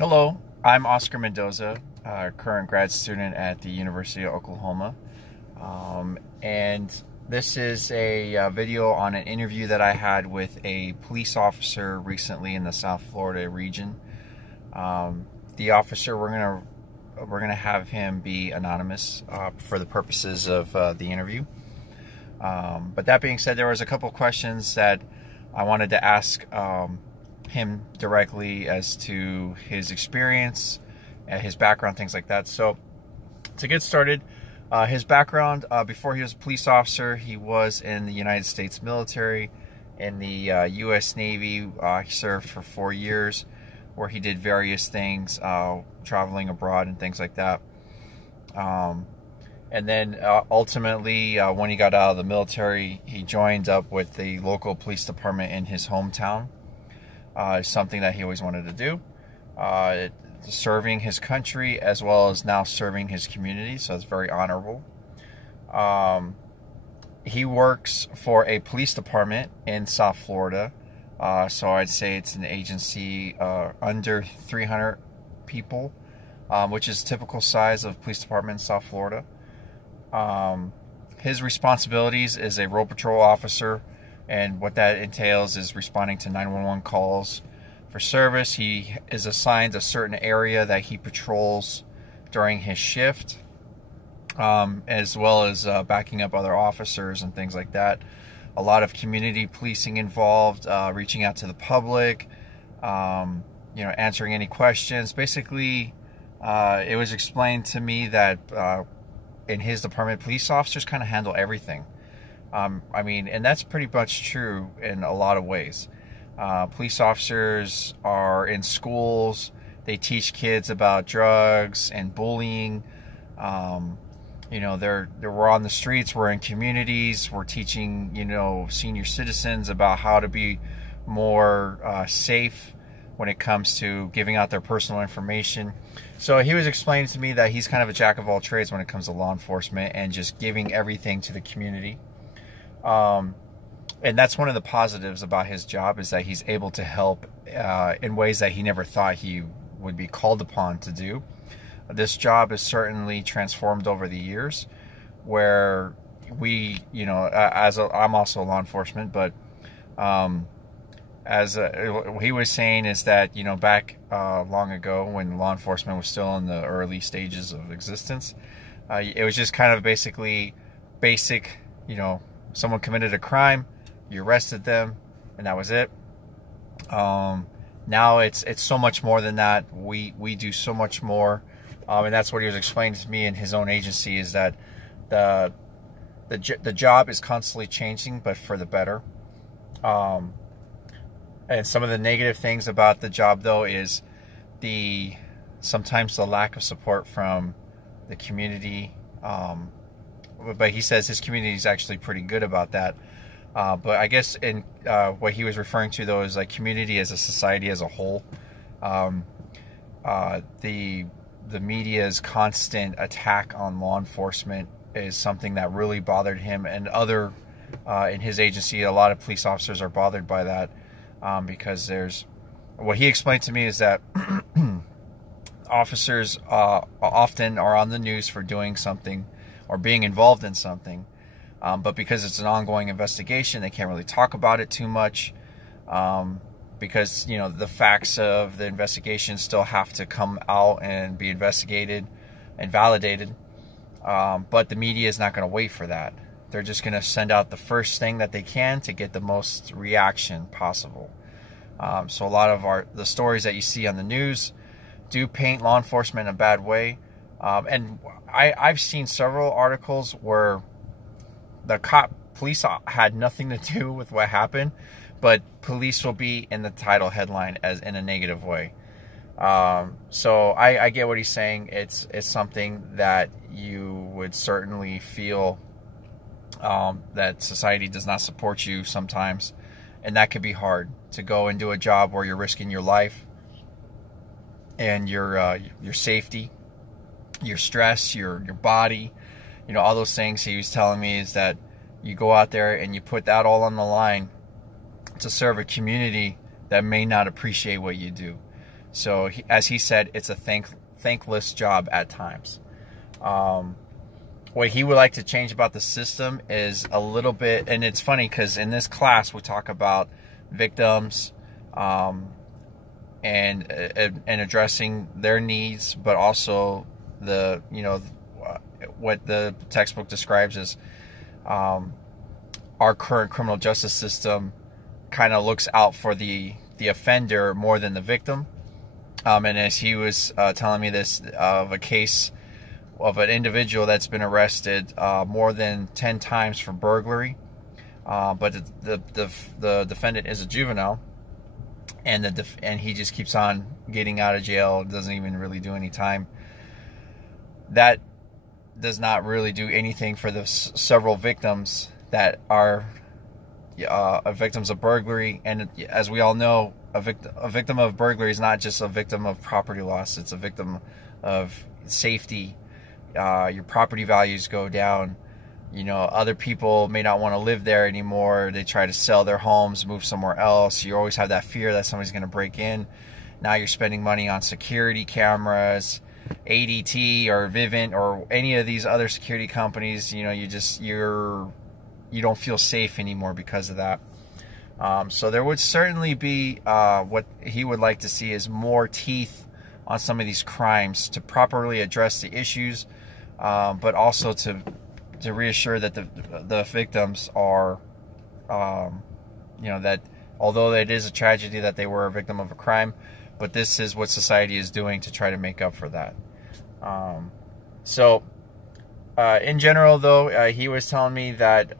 Hello, I'm Oscar Mendoza, current grad student at the University of Oklahoma. And this is a video on an interview that I had with a police officer recently in the South Florida region. The officer, we're gonna have him be anonymous for the purposes of the interview. But that being said, there was a couple questions that I wanted to ask him directly as to his experience, his background, things like that. So to get started, his background, before he was a police officer, he was in the United States military, in the U.S. Navy. He served for 4 years, where he did various things, traveling abroad and things like that. And then ultimately, when he got out of the military, he joined up with the local police department in his hometown. Something that he always wanted to do, serving his country as well as now serving his community, so it's very honorable. He works for a police department in South Florida, so I'd say it's an agency under 300 people, which is typical size of police department in South Florida. His responsibilities is a road patrol officer, and what that entails is responding to 911 calls for service. He is assigned a certain area that he patrols during his shift, as well as backing up other officers and things like that. A lot of community policing involved, reaching out to the public, answering any questions. Basically, it was explained to me that in his department, police officers kind of handle everything. And that's pretty much true in a lot of ways. Police officers are in schools. They teach kids about drugs and bullying. We're on the streets. We're in communities. We're teaching, senior citizens about how to be more safe when it comes to giving out their personal information. So he was explaining to me that he's kind of a jack of all trades when it comes to law enforcement and just giving everything to the community. And that's one of the positives about his job, is that he's able to help in ways that he never thought he would be called upon to do. This job is certainly transformed over the years, where we, I'm also law enforcement, but he was saying is that, back long ago when law enforcement was still in the early stages of existence, it was just kind of basic, someone committed a crime, you arrested them, and that was it. Now it's so much more than that. We do so much more, and that's what he was explaining to me in his own agency, is that the job is constantly changing, but for the better. And some of the negative things about the job, though, is sometimes the lack of support from the community. But he says his community is actually pretty good about that. But I guess in what he was referring to, though, is like community as a society as a whole. The media's constant attack on law enforcement is something that really bothered him, and in his agency, a lot of police officers are bothered by that, because what he explained to me is that officers often are on the news for doing something or being involved in something, but because it's an ongoing investigation, they can't really talk about it too much, because the facts of the investigation still have to come out and be investigated and validated. But the media is not going to wait for that. They're just going to send out the first thing that they can to get the most reaction possible. So a lot of the stories that you see on the news do paint law enforcement in a bad way. And I've seen several articles where the police had nothing to do with what happened, but police will be in the title headline as in a negative way. So I get what he's saying. It's something that you would certainly feel that society does not support you sometimes, and that could be hard to go and do a job where you're risking your life and your safety, your stress, your body, all those things. He was telling me is that you go out there and you put that all on the line to serve a community that may not appreciate what you do. So as he said, it's a thankless job at times. What he would like to change about the system is a little bit, and it's funny because in this class we talk about victims and addressing their needs, but also the, you know, what the textbook describes as our current criminal justice system kind of looks out for the offender more than the victim. And as he was telling me this of a case of an individual that's been arrested more than 10 times for burglary, but the defendant is a juvenile, and he just keeps on getting out of jail, doesn't even really do any time. That does not really do anything for the several victims that are victims of burglary. And as we all know, a victim of burglary is not just a victim of property loss, it's a victim of safety. Your property values go down. You know, other people may not want to live there anymore. They try to sell their homes, move somewhere else. You always have that fear that somebody's going to break in. Now you're spending money on security cameras, ADT or Vivint or any of these other security companies. You know, you don't feel safe anymore because of that. So there would certainly be what he would like to see is more teeth on some of these crimes to properly address the issues, but also to reassure that the victims are, you know, that although it is a tragedy that they were a victim of a crime, but this is what society is doing to try to make up for that. In general, though, he was telling me that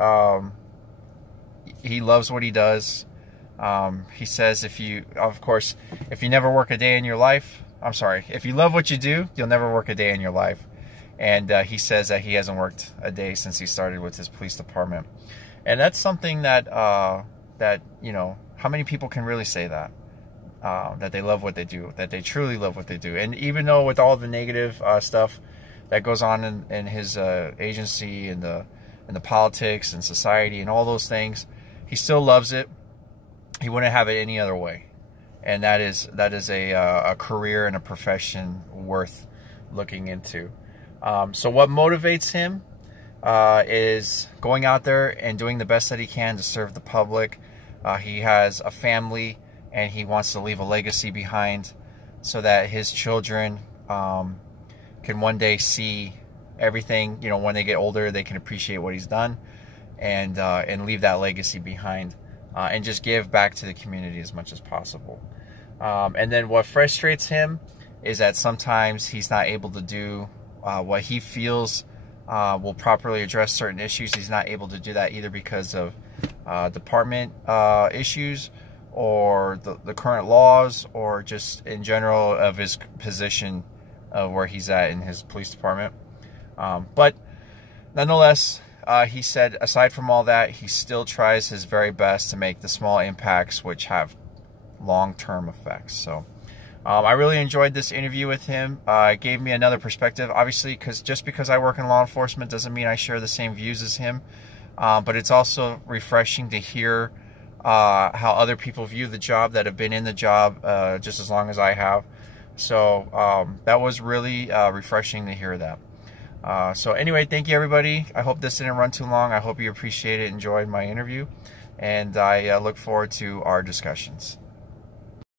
he loves what he does. He says if you never work a day in your life, if you love what you do, you'll never work a day in your life. And he says that he hasn't worked a day since he started with his police department. And that's something that, you know, how many people can really say that? That they love what they do, that they truly love what they do. And even though with all the negative stuff that goes on in his agency and the politics and society and all those things, he still loves it. He wouldn't have it any other way. And that is a career and a profession worth looking into. So what motivates him is going out there and doing the best that he can to serve the public. He has a family, and he wants to leave a legacy behind so that his children can one day see everything. You know, when they get older, they can appreciate what he's done and leave that legacy behind and just give back to the community as much as possible. And then what frustrates him is that sometimes he's not able to do what he feels will properly address certain issues. He's not able to do that either because of department issues or the current laws, or just in general of his position of where he's at in his police department. But nonetheless, he said aside from all that, he still tries his very best to make the small impacts which have long-term effects. So I really enjoyed this interview with him. It gave me another perspective, obviously, just because I work in law enforcement doesn't mean I share the same views as him. But it's also refreshing to hear how other people view the job that have been in the job just as long as I have. So that was really refreshing to hear that. So anyway, thank you, everybody. I hope this didn't run too long. I hope you appreciate it, enjoyed my interview, and I look forward to our discussions.